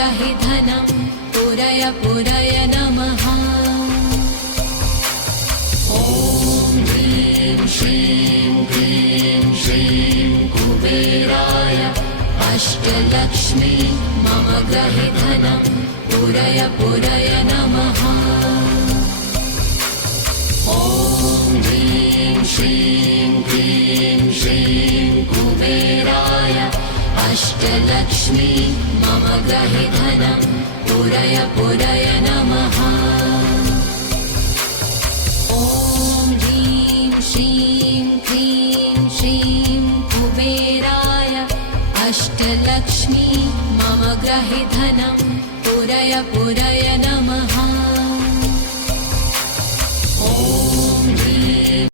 ग्रहे धनं पुरय पुरय नमः। ॐ ह्रीं श्रीं क्लीं श्रीं कुबेराय अष्टलक्ष्मी मम ग्रहे धनं पुरय पुरय नमः। ॐ ह्रीं श्रीं क्लीं श्रीं कुबेराय अष्टलक्ष्मी मम ग्रहे धनं पुरय पुरय नमः। ॐ ह्रीं श्रीं क्लीं श्रीं कुबेराय अष्टलक्ष्मी मम ग्रहे धनं पुरय पुरय नमः।